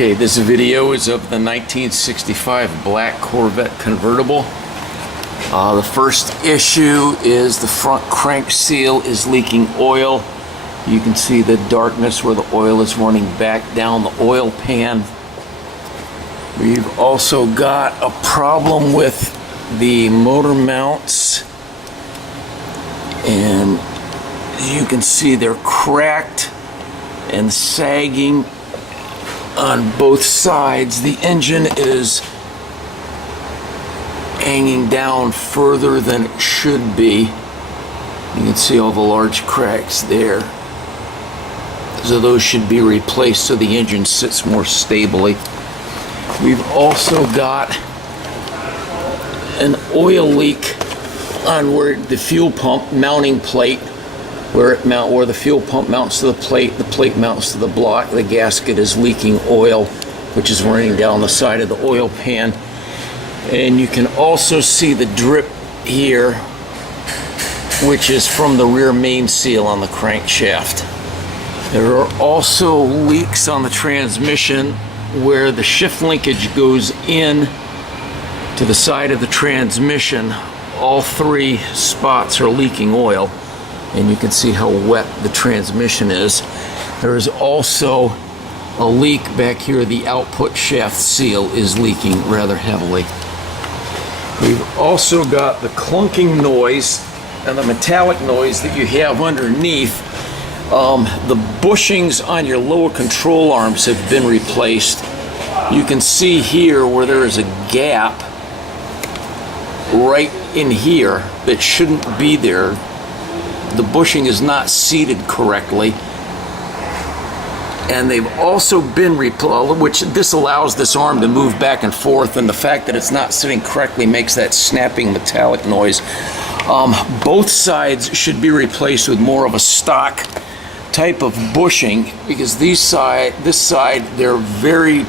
Okay, this video is of the 1965 black Corvette convertible. The first issue is the front crank seal is leaking oil. You can see the darkness where the oil is running back down the oil pan. We've also got a problem with the motor mounts, and as you can see, they're cracked and sagging on both sides. The engine is hanging down further than it should be. You can see all the large cracks there. So those should be replaced so the engine sits more stably. We've also got an oil leak on where the fuel pump mounting plate, where the fuel pump mounts to the plate mounts to the block. The gasket is leaking oil, which is running down the side of the oil pan. And you can also see the drip here, which is from the rear main seal on the crankshaft. There are also leaks on the transmission where the shift linkage goes in to the side of the transmission. All three spots are leaking oil, and you can see how wet the transmission is. There is also a leak back here. The output shaft seal is leaking rather heavily. We've also got the clunking noise and the metallic noise that you have underneath. The bushings on your lower control arms have been replaced. You can see here where there is a gap right in here that shouldn't be there. The bushing is not seated correctly, and they've also been replaced, which this allows this arm to move back and forth, and the fact that it's not sitting correctly makes that snapping metallic noise. Both sides should be replaced with more of a stock type of bushing, because this side they're very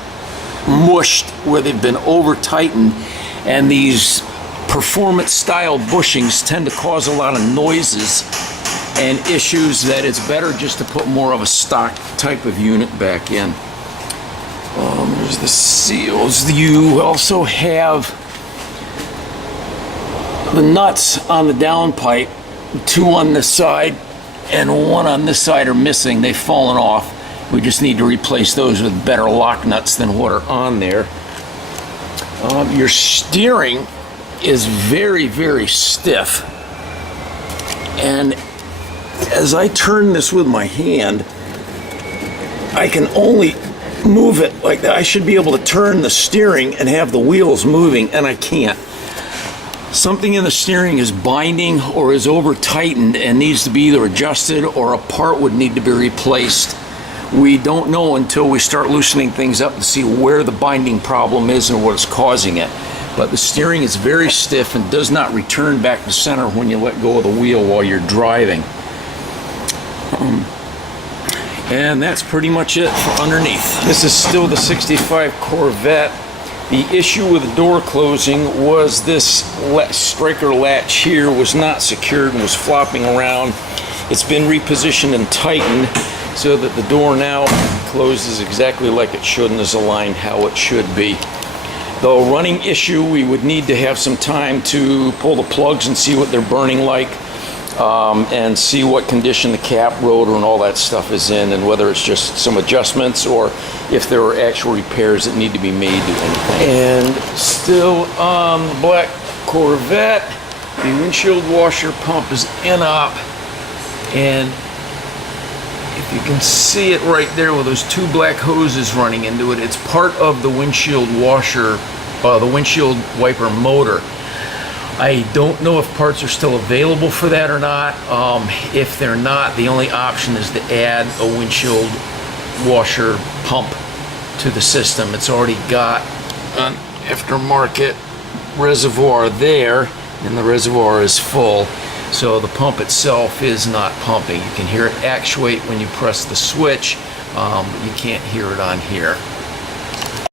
mushed where they've been over tightened, and these performance style bushings tend to cause a lot of noises and issues that it's better just to put more of a stock type of unit back in. There's the seals. You also have the nuts on the downpipe. Two on this side and one on this side are missing. They've fallen off. We just need to replace those with better lock nuts than what are on there. Your steering is very, very stiff, and as I turn this with my hand, I can only move it like that. I should be able to turn the steering and have the wheels moving, and I can't. Something in the steering is binding or is over tightened and needs to be either adjusted, or a part would need to be replaced. We don't know until we start loosening things up to see where the binding problem is and what is causing it. But the steering is very stiff and does not return back to center when you let go of the wheel while you're driving. And that's pretty much it for underneath. This is still the 65 Corvette. The issue with the door closing was this striker latch here was not secured and was flopping around. It's been repositioned and tightened so that the door now closes exactly like it should and is aligned how it should be. The running issue, we would need to have some time to pull the plugs and see what they're burning like, and see what condition the cap, rotor, and all that stuff is in, and whether it's just some adjustments or if there are actual repairs that need to be made to anything. And still on the black Corvette, the windshield washer pump is in-op, and if you can see it right there with those two black hoses running into it, it's part of the windshield washer, the windshield wiper motor. I don't know if parts are still available for that or not. If they're not, the only option is to add a windshield washer pump to the system. It's already got an aftermarket reservoir there, and the reservoir is full. So the pump itself is not pumping. You can hear it actuate when you press the switch, but you can't hear it on here.